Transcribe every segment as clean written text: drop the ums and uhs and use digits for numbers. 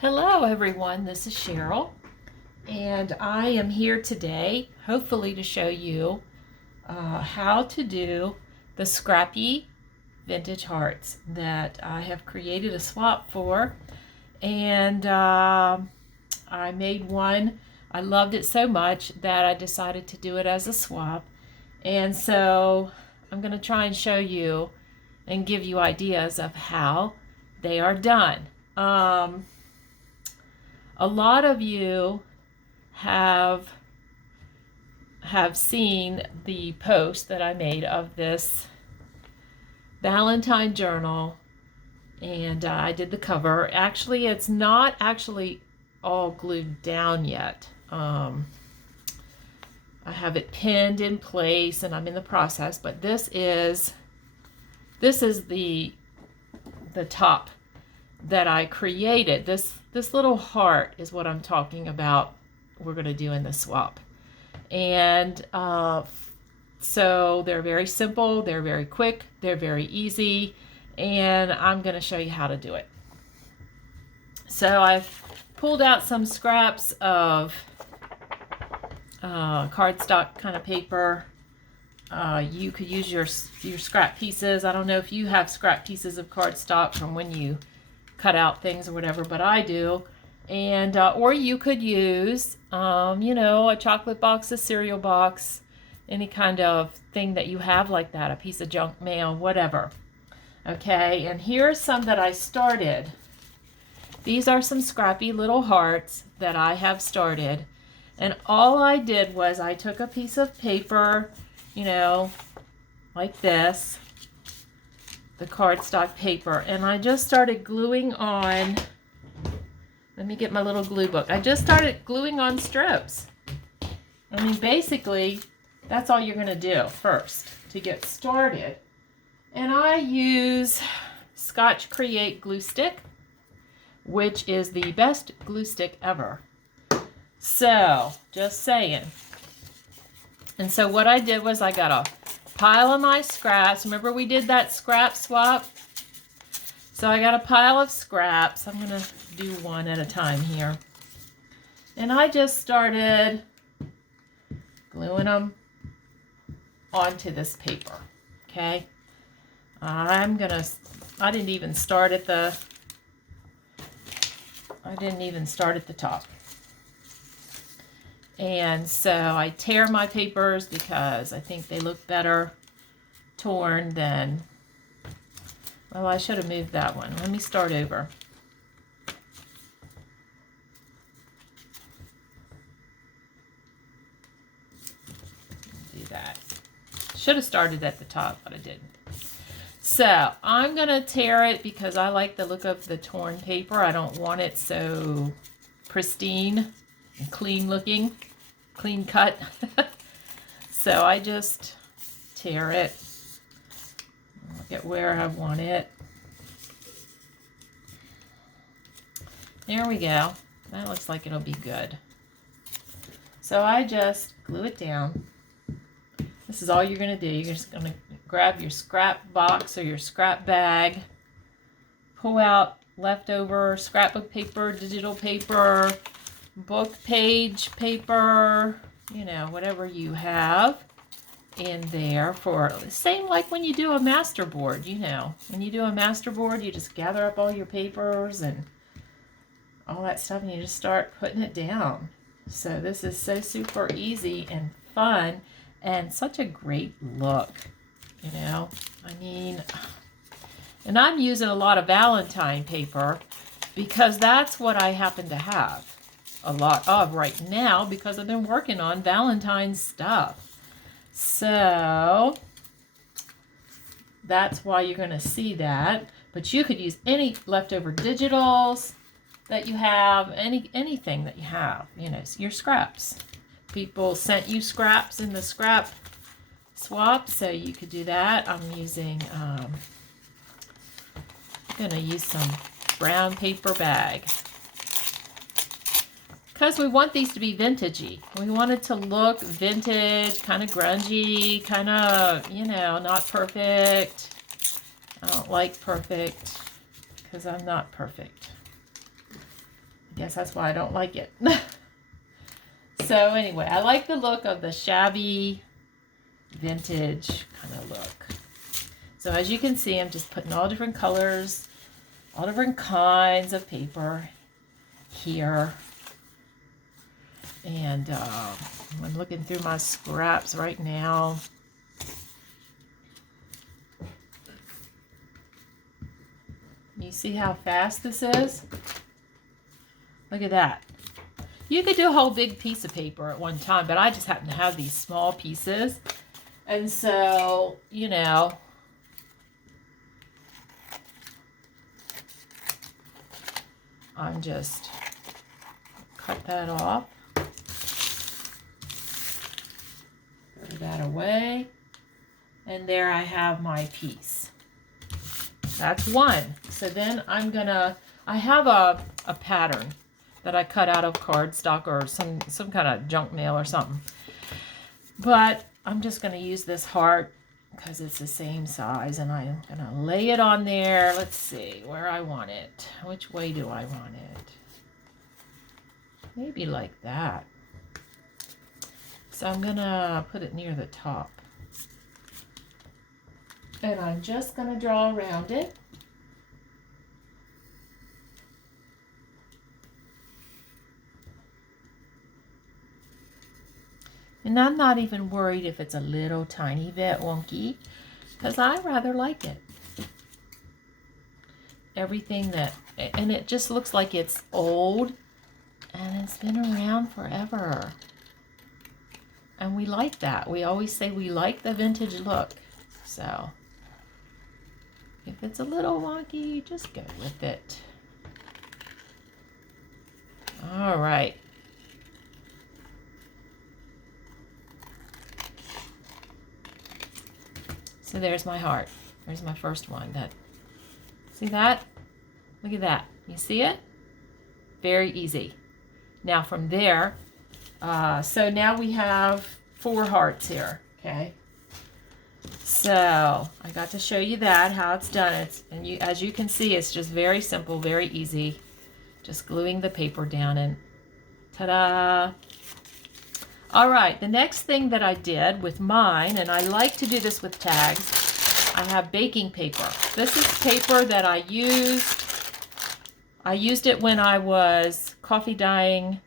Hello everyone, this is Cheryl, and I am here today hopefully to show you how to do the Scrappy vintage hearts that I have created a swap for. And I made one. I loved it so much that I decided to do it as a swap, and so I'm going to try and show you and give you ideas of how they are done. A lot of you have seen the post that I made of this Valentine journal, and I did the cover. Actually, it's not actually all glued down yet. I have it pinned in place, and I'm in the process. But this is the top that I created. This little heart is what I'm talking about. We're going to do in the swap, and so they're very simple, they're very quick, they're very easy, and I'm going to show you how to do it. So I've pulled out some scraps of cardstock kind of paper. You could use your scrap pieces. I don't know if you have scrap pieces of cardstock from when you cut out things or whatever, but I do. And or you could use a chocolate box, a cereal box, any kind of thing that you have like that, a piece of junk mail, whatever. Okay, and here's some that I started. These are some scrappy little hearts that I have started, and all I did was I took a piece of paper, like this, the cardstock paper, and I just started gluing on. Let me get my little glue book. I just started gluing on strips. I mean, basically, that's all you're going to do first to get started. And I use Scotch Create glue stick, which is the best glue stick ever. So, just saying. And so what I did was I got a pile of my scraps. Remember we did that scrap swap? So I got a pile of scraps. I'm going to do one at a time here. And I just started gluing them onto this paper. Okay? I didn't even start at the top. And so I tear my papers because I think they look better torn than, well, I should have moved that one. Let me start over. Do that. Should have started at the top, but I didn't. So I'm going to tear it because I like the look of the torn paper. I don't want it so pristine and clean looking, clean cut. So I just tear it. Look at where I want it. There we go. That looks like it'll be good. So I just glue it down. This is all you're going to do. You're just going to grab your scrap box or your scrap bag, pull out leftover scrapbook paper, digital paper, book page paper, whatever you have in there for same like when you do a master board. When you do a master board, you just gather up all your papers and all that stuff and you just start putting it down. So this is so super easy and fun and such a great look. And I'm using a lot of Valentine paper because that's what I happen to have a lot of right now because I've been working on Valentine's stuff. So that's why you're going to see that. But you could use any leftover digitals that you have, anything that you have, your scraps. People sent you scraps in the scrap swap, so you could do that. I'm going to use some brown paper bag because we want these to be vintagey. We want it to look vintage, kind of grungy, kind of, not perfect. I don't like perfect because I'm not perfect. Guess that's why I don't like it. So anyway, I like the look of the shabby vintage kind of look. So as you can see, I'm just putting all different colors, all different kinds of paper here. And I'm looking through my scraps right now. You see how fast this is? Look at that. You could do a whole big piece of paper at one time, but I just happen to have these small pieces. And so, you know, I'm just cut that off. Throw that away. And there I have my piece. That's one. So then I'm gonna, I have a pattern that I cut out of cardstock or some kind of junk mail or something. But I'm just gonna use this heart because it's the same size, and I'm gonna lay it on there. Let's see where I want it. Which way do I want it? Maybe like that. So I'm gonna put it near the top. And I'm just gonna draw around it. And I'm not even worried if it's a little tiny bit wonky, because I rather like it. Everything that, and it just looks like it's old and it's been around forever. And we like that. We always say we like the vintage look. So if it's a little wonky, just go with it. All right. So there's my heart. There's my first one. See that? Look at that. You see it? Very easy. Now from there, so now we have 4 hearts here. Okay. So I got to show you that, how it's done. And as you can see, it's just very simple, very easy. Just gluing the paper down and ta-da! All right, the next thing that I did with mine, and I like to do this with tags, I have baking paper. This is paper that I used. I used it when I was coffee dyeing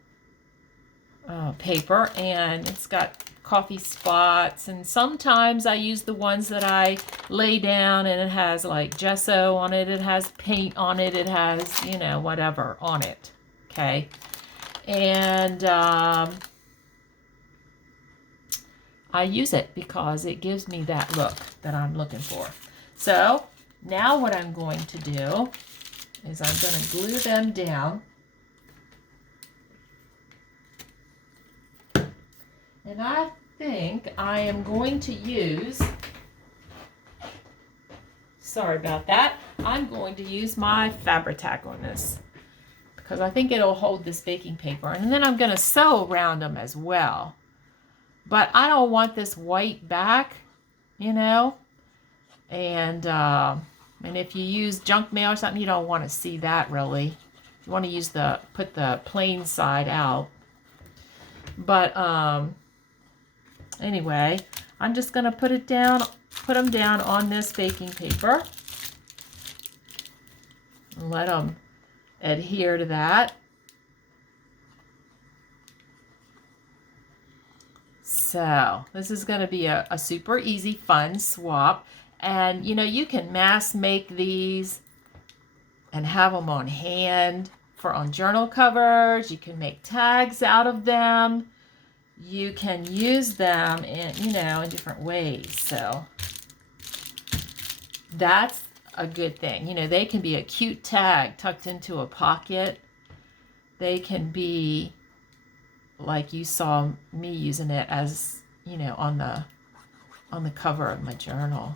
paper, and it's got coffee spots, and sometimes I use the ones that I lay down, and it has like gesso on it, it has paint on it, it has, you know, whatever on it, okay? And I use it because it gives me that look that I'm looking for. So now what I'm going to do is I'm going to glue them down. And I think I am going to use, sorry about that, I'm going to use my Fabri-Tac on this because I think it'll hold this baking paper. And then I'm going to sew around them as well. But I don't want this white back, you know, and if you use junk mail or something, you don't want to see that really. You want to put the plain side out. But anyway, I'm just going to put them down on this baking paper and let them adhere to that. So this is going to be a super easy, fun swap. And, you know, you can mass make these and have them on hand for on journal covers. You can make tags out of them. You can use them in, you know, in different ways. So that's a good thing. You know, they can be a cute tag tucked into a pocket. They can be like you saw me using it as, you know, on the cover of my journal.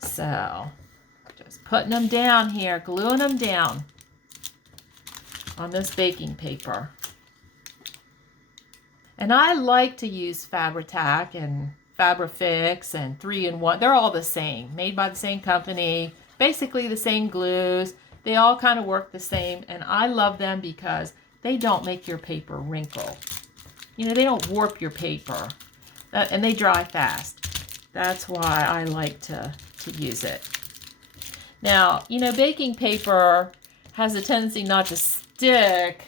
So just putting them down here, gluing them down on this baking paper. And I like to use Fabri-Tac and Fabri-Fix and 3-in-1. They're all the same, made by the same company, basically the same glues. They all kind of work the same, and I love them because they don't make your paper wrinkle. You know, they don't warp your paper, and they dry fast. That's why I like to use it. Now, you know, baking paper has a tendency not to stick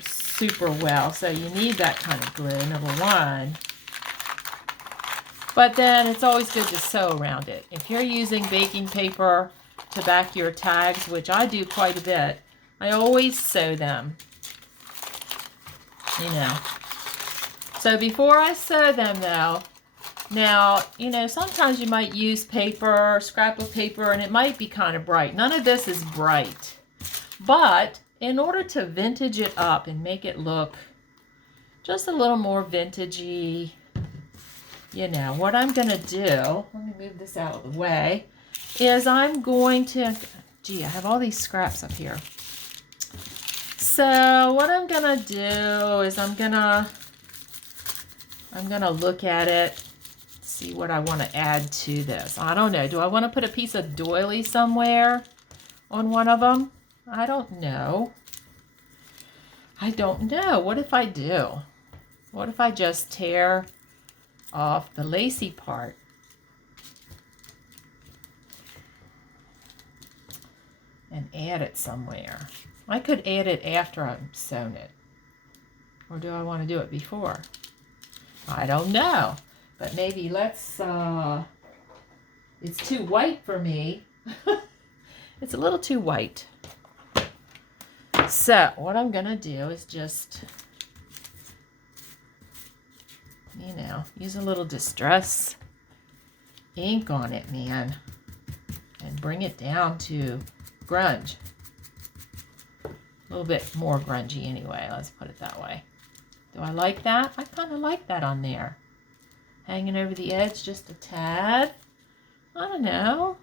super well, so you need that kind of glue, number one. But then it's always good to sew around it. If you're using baking paper to back your tags, which I do quite a bit, I always sew them, you know. So before I sew them though, now, you know, sometimes you might use paper, scrap of paper, and it might be kind of bright. None of this is bright. But in order to vintage it up and make it look just a little more vintagey, you know, what I'm going to do, let me move this out of the way, is I'm going to, gee, I have all these scraps up here. So what I'm going to do is I'm going to look at it, see what I want to add to this. I don't know. Do I want to put a piece of doily somewhere on one of them? I don't know. I don't know. What if I do? What if I just tear off the lacy part and add it somewhere? I could add it after I've sewn it. Or do I want to do it before? I don't know. But maybe let's, it's too white for me. It's a little too white. So what I'm going to do is just, you know, use a little distress ink on it, man, and bring it down to grunge. A little bit more grungy anyway, let's put it that way. Do I like that? I kind of like that on there. Hanging over the edge just a tad. I don't know.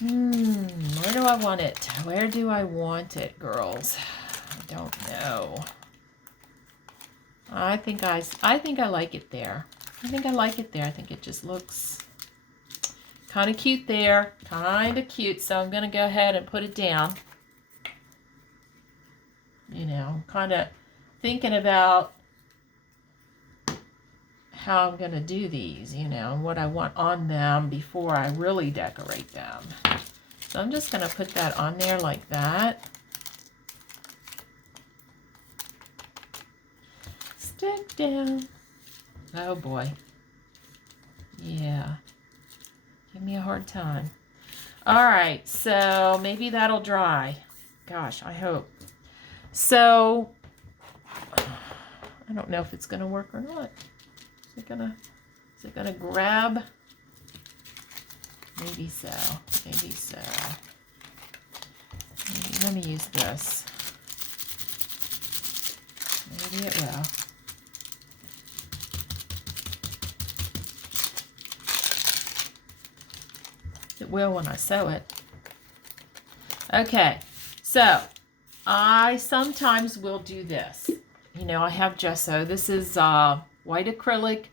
Where do I want it? Where do I want it, girls? I don't know. I think I like it there. I think I like it there. I think it just looks kind of cute there. Kind of cute. So I'm going to go ahead and put it down. You know, kind of thinking about how I'm going to do these, you know, and what I want on them before I really decorate them. So I'm just going to put that on there like that. Stick down. Oh boy. Yeah. Give me a hard time. All right, so maybe that'll dry. Gosh, I hope. So, I don't know if it's going to work or not. Is it gonna grab? Maybe so. Maybe so. Maybe, let me use this. Maybe it will. It will when I sew it. Okay, so I sometimes will do this. You know, I have gesso. This is white acrylic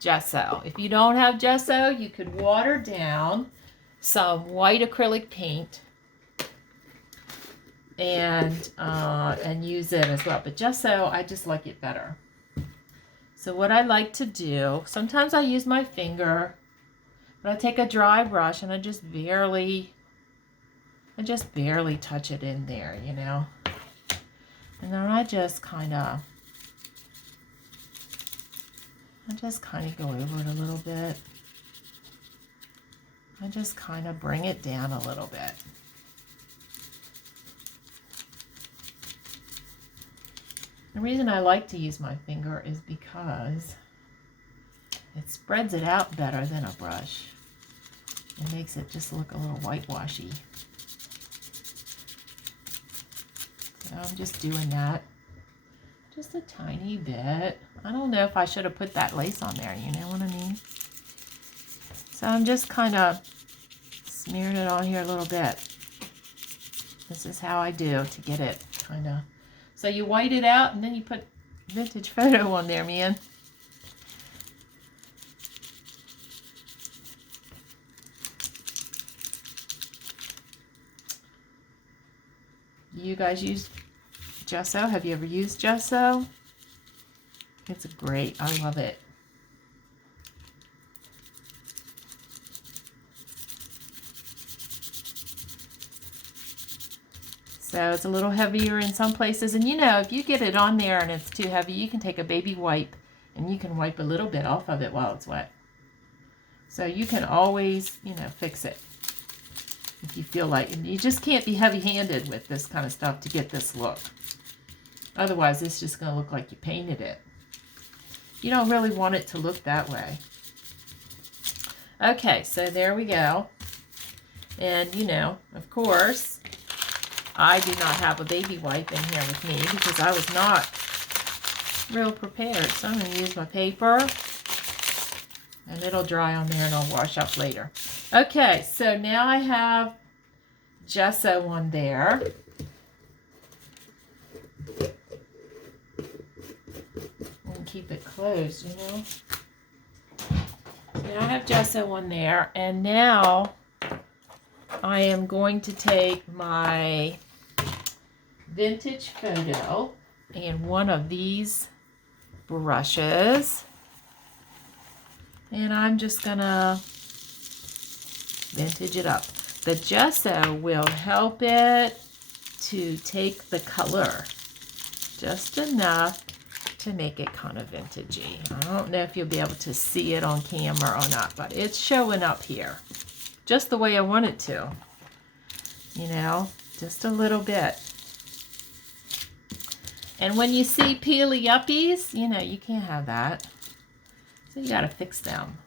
gesso. If you don't have gesso, you could water down some white acrylic paint and use it as well. But gesso, I just like it better. So what I like to do, sometimes I use my finger, but I take a dry brush and I just barely touch it in there, you know. And then I just kind of go over it a little bit. I just kind of bring it down a little bit. The reason I like to use my finger is because it spreads it out better than a brush. It makes it just look a little whitewashy. So I'm just doing that. Just a tiny bit. I don't know if I should have put that lace on there, you know what I mean? So I'm just kind of smearing it on here a little bit. This is how I do to get it kind of. So you white it out and then you put vintage photo on there, man. you guys use gesso? Have you ever used gesso? It's great. I love it. So it's a little heavier in some places. And you know, if you get it on there and it's too heavy, you can take a baby wipe and you can wipe a little bit off of it while it's wet. So you can always, you know, fix it if you feel like. And you just can't be heavy-handed with this kind of stuff to get this look. Otherwise, it's just going to look like you painted it. You don't really want it to look that way. Okay, so there we go. And, you know, of course, I do not have a baby wipe in here with me because I was not real prepared. So I'm going to use my paper. And it'll dry on there and I'll wash up later. Okay, so now I have gesso on there. And keep it closed, you know. Now I have gesso on there. And now I am going to take my vintage photo and one of these brushes. And I'm just gonna vintage it up. The gesso will help it to take the color just enough to make it kind of vintagey. I don't know if you'll be able to see it on camera or not, but it's showing up here just the way I want it to. You know, just a little bit. And when you see peely uppies, you know, you can't have that. So you got to fix them.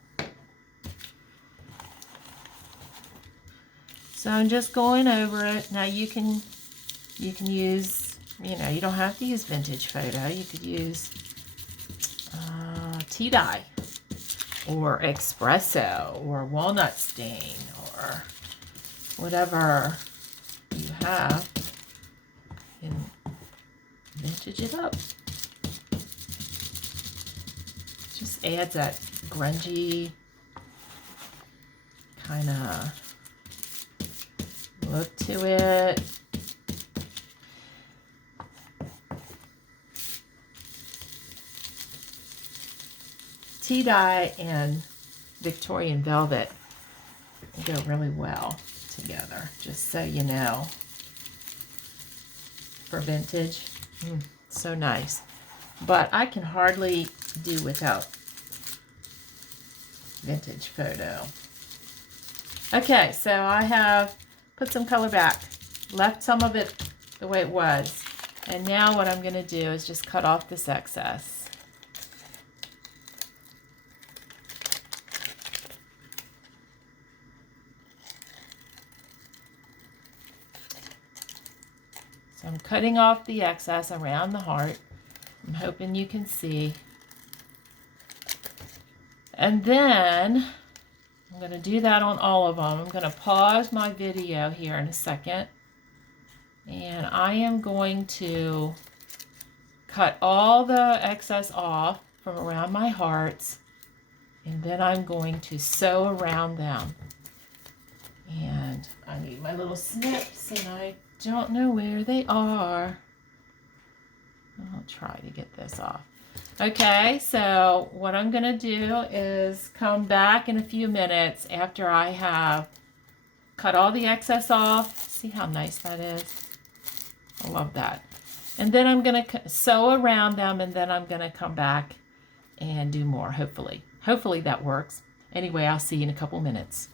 So I'm just going over it. Now you can use, you know, you don't have to use vintage photo. You could use tea dye or espresso or walnut stain or whatever you have and vintage it up. Just adds that grungy kind of look to it. Tea dye and Victorian velvet go really well together, just so you know. For vintage, so nice. But I can hardly do without vintage photo. Okay, so I have put some color back, left some of it the way it was, and now what I'm going to do is just cut off this excess. So I'm cutting off the excess around the heart. I'm hoping you can see. And then I'm going to do that on all of them. I'm going to pause my video here in a second. And I am going to cut all the excess off from around my hearts. And then I'm going to sew around them. And I need my little snips, and I don't know where they are. I'll try to get this off. Okay, so what I'm going to do is come back in a few minutes after I have cut all the excess off. See how nice that is? I love that. And then I'm going to sew around them, and then I'm going to come back and do more, hopefully. Hopefully that works. Anyway, I'll see you in a couple minutes.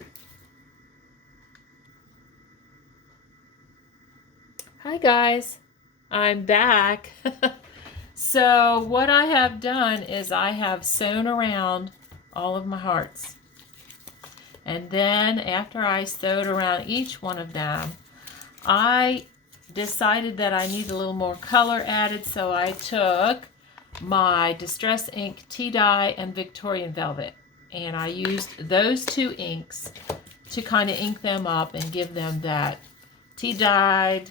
Hi guys, I'm back. So what I have done is I have sewn around all of my hearts. And then after I sewed around each one of them, I decided that I need a little more color added, so I took my Distress Ink Tea Dye and Victorian Velvet. And I used those two inks to kind of ink them up and give them that tea dyed.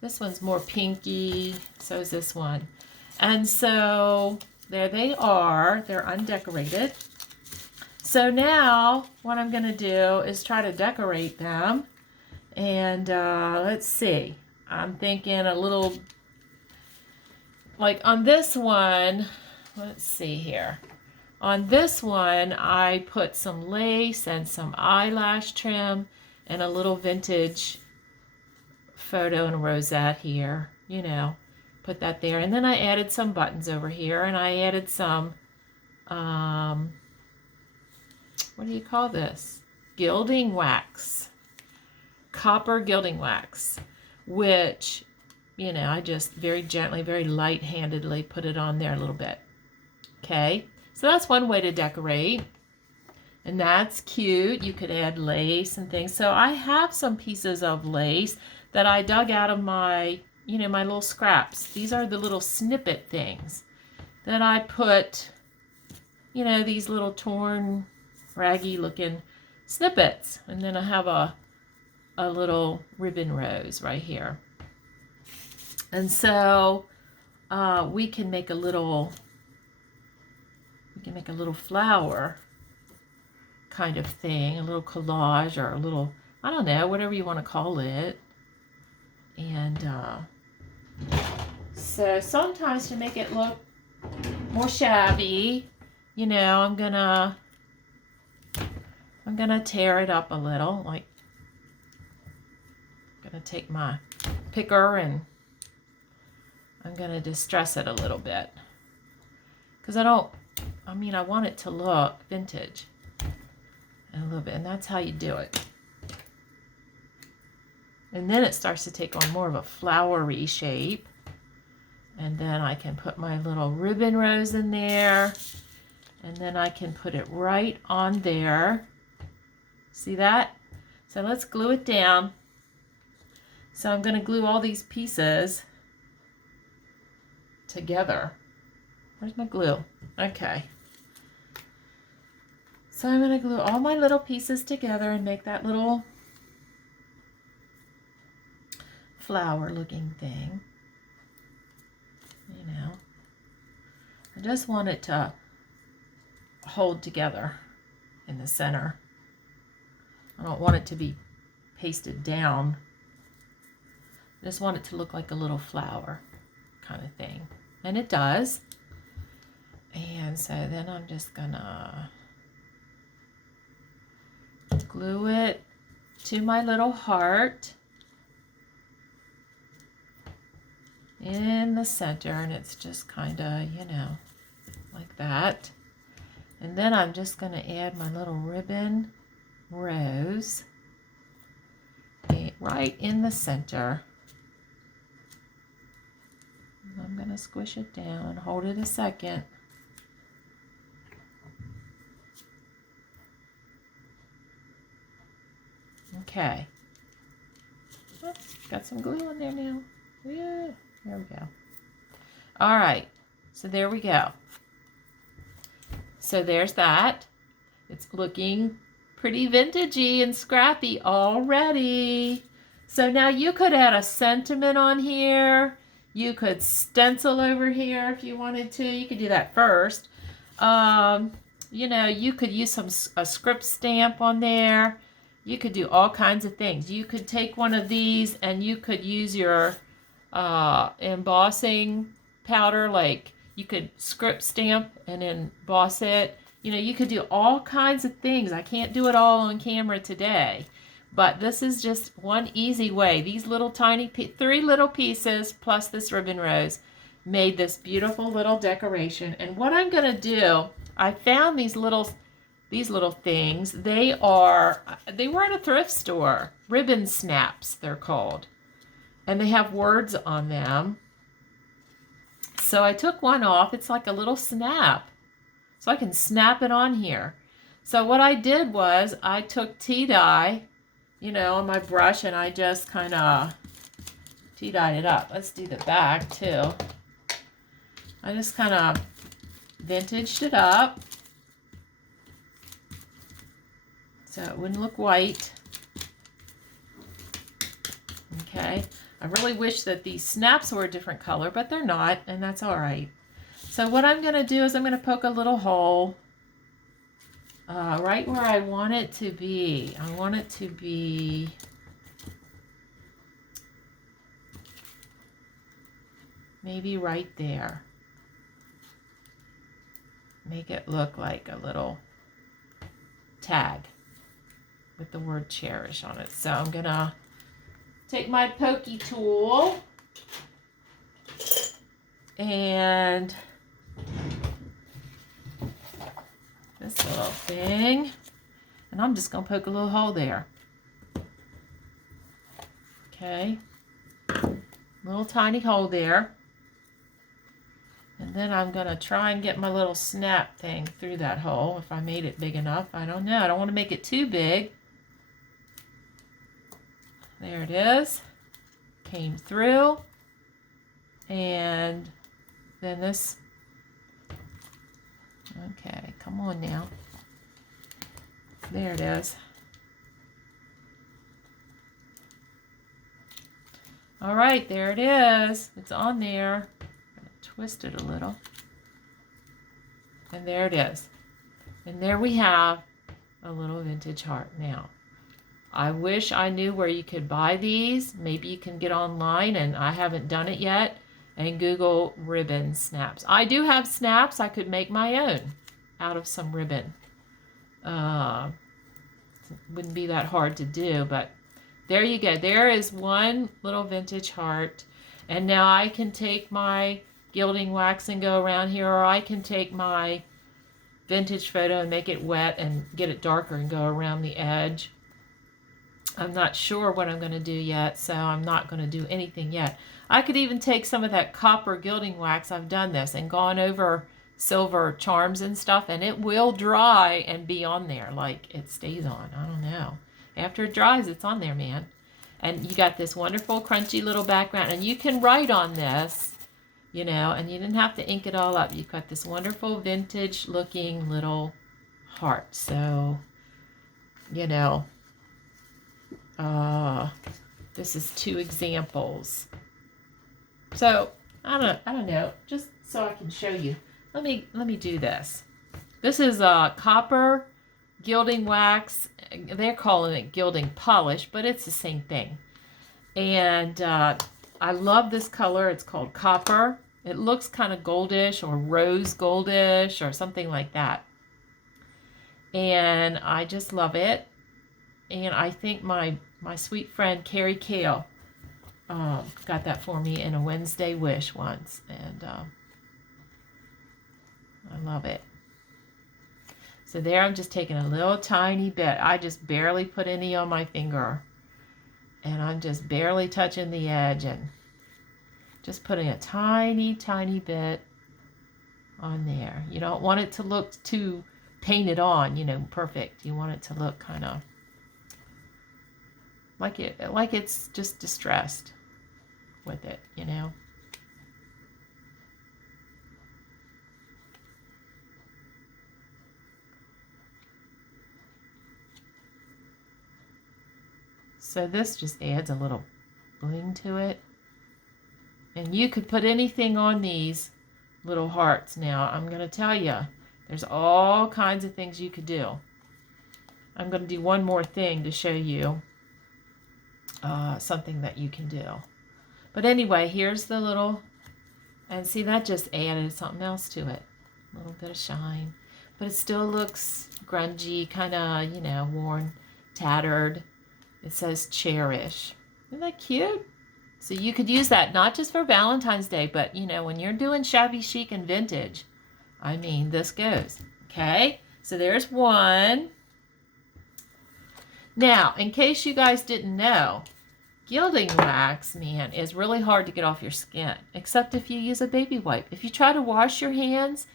This one's more pinky, so is this one. And so there they are. They're undecorated. So now what I'm going to do is try to decorate them. And let's see. I'm thinking a little, like on this one, let's see here. On this one, I put some lace and some eyelash trim and a little vintage photo and rosette here, you know, put that there. And then I added some buttons over here, and I added some, what do you call this? Gilding wax, copper gilding wax, which, you know, I just very gently, very light-handedly put it on there a little bit. Okay, so that's one way to decorate. And that's cute. You could add lace and things. So I have some pieces of lace that I dug out of my, you know, my little scraps. These are the little snippet things that I put, you know, these little torn, raggy looking snippets. And then I have a little ribbon rose right here. And so we can make a little flower kind of thing, a little collage or a little, I don't know, whatever you want to call it. And so sometimes to make it look more shabby, you know, I'm gonna tear it up a little. Like, I'm gonna take my picker and I'm gonna distress it a little bit, because I want it to look vintage and a little bit, and that's how you do it. And then it starts to take on more of a flowery shape. And then I can put my little ribbon rose in there. And then I can put it right on there. See that? So let's glue it down. So I'm going to glue all these pieces together. Where's my glue? Okay. So I'm going to glue all my little pieces together and make that little flower looking thing. You know, I just want it to hold together in the center. I don't want it to be pasted down. I just want it to look like a little flower kind of thing. And it does. And so then I'm just gonna glue it to my little heart in the center, and it's just kind of, you know, like that. And then I'm just going to add my little ribbon rose right in the center. I'm going to squish it down, hold it a second. Okay. Oh, got some glue on there now. Yeah, there we go. All right, so there we go. So there's that. It's looking pretty vintagey and scrappy already. So now you could add a sentiment on here. You could stencil over here if you wanted to. You could do that first. You know, you could use a script stamp on there. You could do all kinds of things. You could take one of these and you could use your embossing powder. Like, you could script stamp and emboss it. You know, you could do all kinds of things. I can't do it all on camera today, but this is just one easy way. These little tiny, 3 little pieces plus this ribbon rose made this beautiful little decoration. And what I'm going to do, I found these little things. They were at a thrift store. Ribbon snaps, they're called. And they have words on them. So I took one off. It's like a little snap. So I can snap it on here. So what I did was I took tea dye, you know, on my brush, and I just kind of tea dyed it up. Let's do the back too. I just kind of vintaged it up so it wouldn't look white. Okay. I really wish that these snaps were a different color, but they're not, and that's all right. So what I'm going to do is I'm going to poke a little hole right where I want it to be. I want it to be maybe right there. Make it look like a little tag with the word cherish on it. So I'm gonna take my pokey tool and this little thing, and I'm just gonna poke a little hole there. Okay, little tiny hole there. And then I'm gonna try and get my little snap thing through that hole if I made it big enough. I don't know. I don't want to make it too big. There it is. Came through. And then this. Okay, come on now. There it is. All right, there it is. It's on there. Twist it a little, and there it is. And there we have a little vintage heart. Now I wish I knew where you could buy these. Maybe you can get online, and I haven't done it yet, and Google ribbon snaps. I do have snaps. I could make my own out of some ribbon. Wouldn't be that hard to do, but there you go. There is one little vintage heart. And now I can take my gilding wax and go around here, or I can take my vintage photo and make it wet and get it darker and go around the edge. I'm not sure what I'm going to do yet, so I'm not going to do anything yet. I could even take some of that copper gilding wax. I've done this and gone over silver charms and stuff, and it will dry and be on there like it stays on. I don't know. After it dries, it's on there, man. And you got this wonderful crunchy little background, and you can write on this, you know, and you didn't have to ink it all up. You've got this wonderful vintage looking little heart. So, you know, this is 2 examples. So I don't know, just so I can show you. Let me do this. This is copper gilding wax. They're calling it gilding polish, but it's the same thing. And I love this color. It's called copper. It looks kind of goldish or rose goldish or something like that. And I just love it. And I think my sweet friend Carrie Kale got that for me in a Wednesday wish once. And I love it. So there I'm just taking a little tiny bit. I just barely put any on my finger. And I'm just barely touching the edge and just putting a tiny, tiny bit on there. You don't want it to look too painted on, you know, perfect. You want it to look kind of like it's just distressed with it, you know. So this just adds a little bling to it. And you could put anything on these little hearts. Now, I'm going to tell you, there's all kinds of things you could do. I'm going to do one more thing to show you something that you can do. But anyway, here's the little, and see, that just added something else to it. A little bit of shine. But it still looks grungy, kind of, you know, worn, tattered. It says cherish. Isn't that cute? So you could use that not just for Valentine's Day, but, you know, when you're doing shabby chic and vintage, I mean, this goes. Okay? So there's one. Now, in case you guys didn't know, gilding wax, man, is really hard to get off your skin, except if you use a baby wipe. If you try to wash your hands,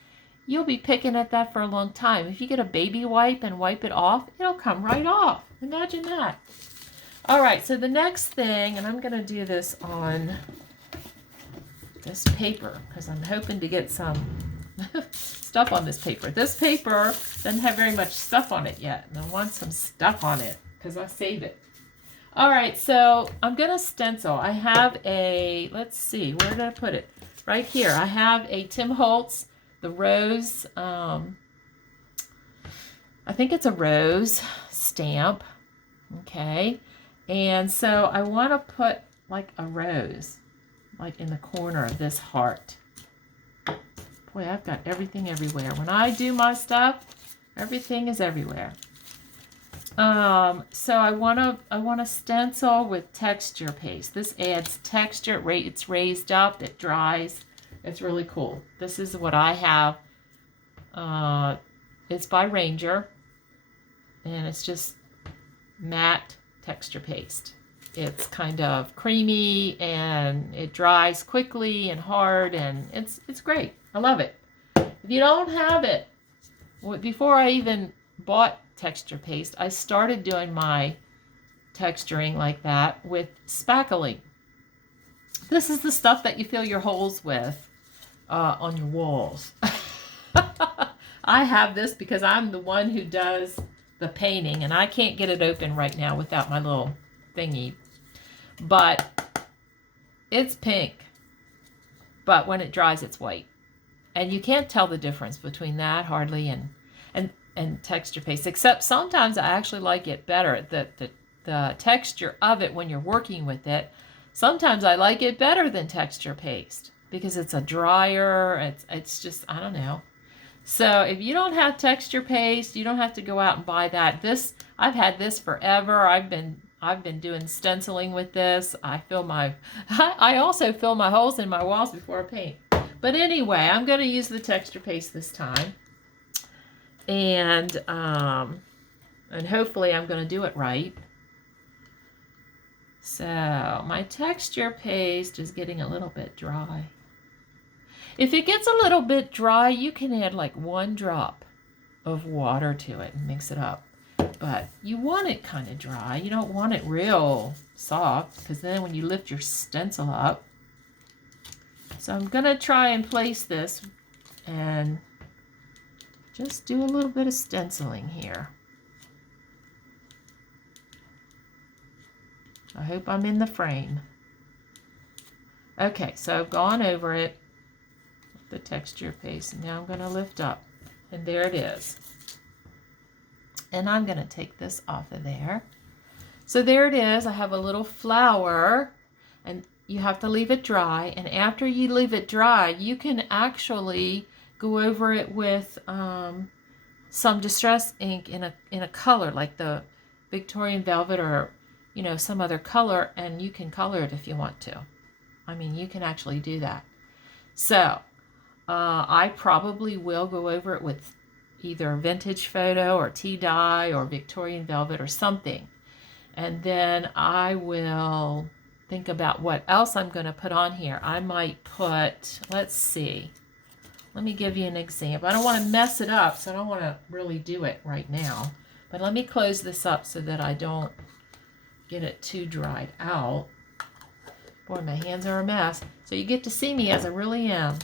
you'll be picking at that for a long time. If you get a baby wipe and wipe it off, it'll come right off. Imagine that. All right, so the next thing, and I'm going to do this on this paper because I'm hoping to get some stuff on this paper. This paper doesn't have very much stuff on it yet, and I want some stuff on it because I save it. All right, so I'm going to stencil. I have a, let's see, where did I put it? Right here. I have a Tim Holtz, the rose, I think it's a rose stamp, okay? And so I want to put like a rose like in the corner of this heart. Boy, I've got everything everywhere. When I do my stuff, everything is everywhere. So I want to stencil with texture paste. This adds texture. It's raised up. It dries. It's really cool. This is what I have. It's by Ranger, and it's just matte texture paste. It's kind of creamy, and it dries quickly and hard, and it's great. I love it. If you don't have it, before I even bought texture paste, I started doing my texturing like that with spackling. This is the stuff that you fill your holes with on your walls. I have this because I'm the one who does the painting, and I can't get it open right now without my little thingy. But it's pink, but when it dries, it's white. And you can't tell the difference between that hardly and texture paste, except sometimes I actually like it better. The texture of it when you're working with it, sometimes I like it better than texture paste because it's a drier, it's just, I don't know. So if you don't have texture paste, you don't have to go out and buy that. I've had this forever. I've been doing stenciling with this. I also fill my holes in my walls before I paint. But anyway, I'm going to use the texture paste this time. And hopefully I'm going to do it right. So my texture paste is getting a little bit dry. If it gets a little bit dry, you can add like 1 drop of water to it and mix it up. But you want it kind of dry. You don't want it real soft, because then when you lift your stencil up. So I'm going to try and place this and just do a little bit of stenciling here. I hope I'm in the frame. Okay, so I've gone over it with the texture paste, and now I'm going to lift up, and there it is. And I'm going to take this off of there. So there it is. I have a little flower, and you have to leave it dry. And after you leave it dry, you can actually go over it with some distress ink in a color like the Victorian Velvet or some other color, and you can color it if you want to. I mean, you can actually do that. So I probably will go over it with either Vintage Photo or Tea Dye or Victorian Velvet or something. And then I will think about what else I'm going to put on here. I might put, let's see. Let me give you an example. I don't want to mess it up, so I don't want to really do it right now. But let me close this up so that I don't get it too dried out. Boy, my hands are a mess. So you get to see me as I really am,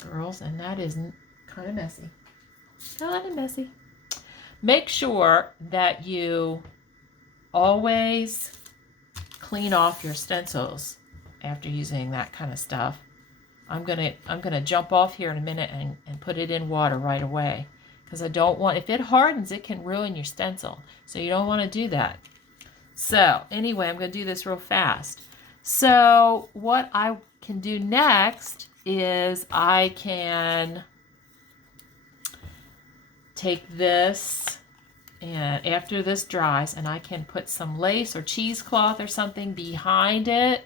girls, and that is kind of messy. Kind of messy. Make sure that you always clean off your stencils after using that kind of stuff. I'm gonna jump off here in a minute and put it in water right away, because I don't want, if it hardens, it can ruin your stencil. So you don't want to do that. So anyway, I'm going to do this real fast. So what I can do next is I can take this, and after this dries, and I can put some lace or cheesecloth or something behind it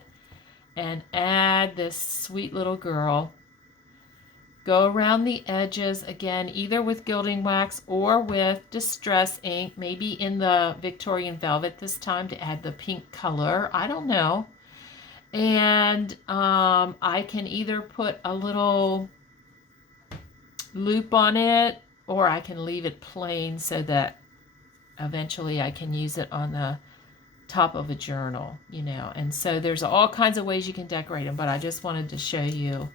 and add this sweet little girl. Go around the edges again, either with gilding wax or with distress ink, maybe in the Victorian Velvet this time to add the pink color. I don't know. And I can either put a little loop on it, or I can leave it plain so that eventually I can use it on the top of a journal, And so there's all kinds of ways you can decorate them, but I just wanted to show you,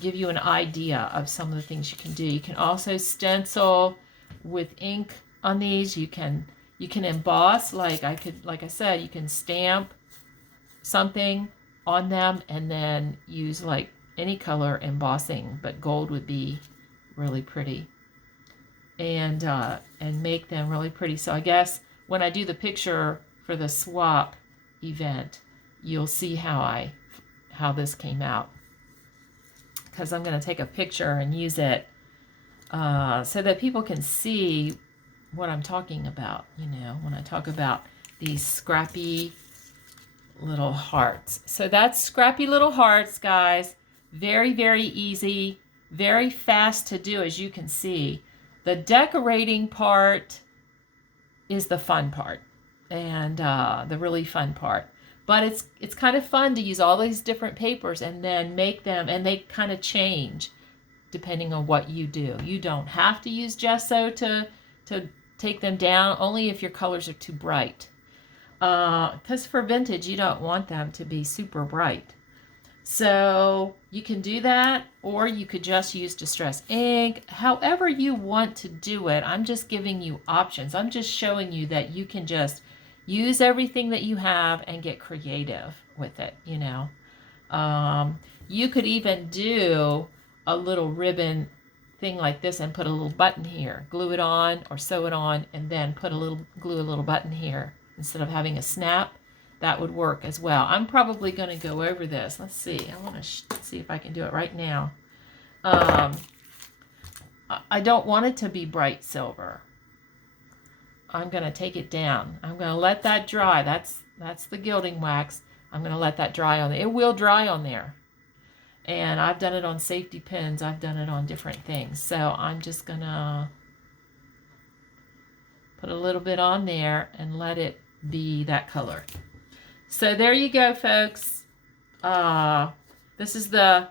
give you an idea of some of the things you can do. You can also stencil with ink on these. You can emboss, like I said, you can stamp something on them and then use like any color embossing, but gold would be really pretty, and make them really pretty. So I guess when I do the picture for the swap event, you'll see how how this came out, because I'm going to take a picture and use it so that people can see what I'm talking about, you know, when I talk about these scrappy little hearts. So that's scrappy little hearts, guys. Very, very easy, very fast to do, as you can see. The decorating part is the fun part, and the really fun part. But it's kind of fun to use all these different papers and then make them, and they kind of change depending on what you do. You don't have to use gesso to take them down, only if your colors are too bright. Because for vintage, you don't want them to be super bright. So you can do that, or you could just use distress ink. However you want to do it, I'm just giving you options. I'm just showing you that you can just use everything that you have and get creative with it, you know. You could even do a little ribbon thing like this and put a little button here. Glue it on or sew it on, and then glue a little button here instead of having a snap. That would work as well. I'm probably going to go over this. Let's see. I want to see if I can do it right now. I don't want it to be bright silver. I'm going to take it down. I'm going to let that dry. That's the gilding wax. I'm going to let that dry on there. It will dry on there. And I've done it on safety pins. I've done it on different things. So I'm just going to put a little bit on there and let it be that color. So there you go, folks. This is the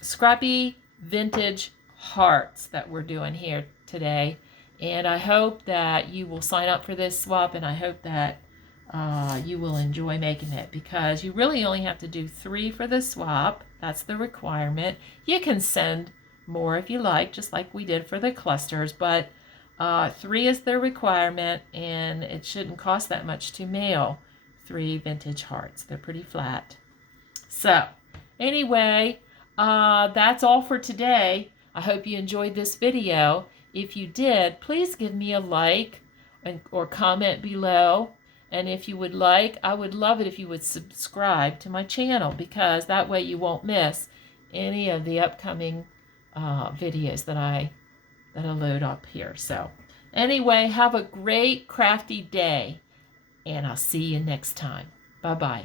Scrappy Vintage Hearts that we're doing here today. And I hope that you will sign up for this swap, and I hope that you will enjoy making it, because you really only have to do 3 for the swap. That's the requirement. You can send more if you like, just like we did for the clusters, but 3 is the requirement, and it shouldn't cost that much to mail 3 vintage hearts. They're pretty flat. So anyway, that's all for today. I hope you enjoyed this video. If you did, please give me a like or comment below. And if you would like, I would love it if you would subscribe to my channel, because that way you won't miss any of the upcoming videos that I load up here. So anyway, have a great crafty day, and I'll see you next time. Bye-bye.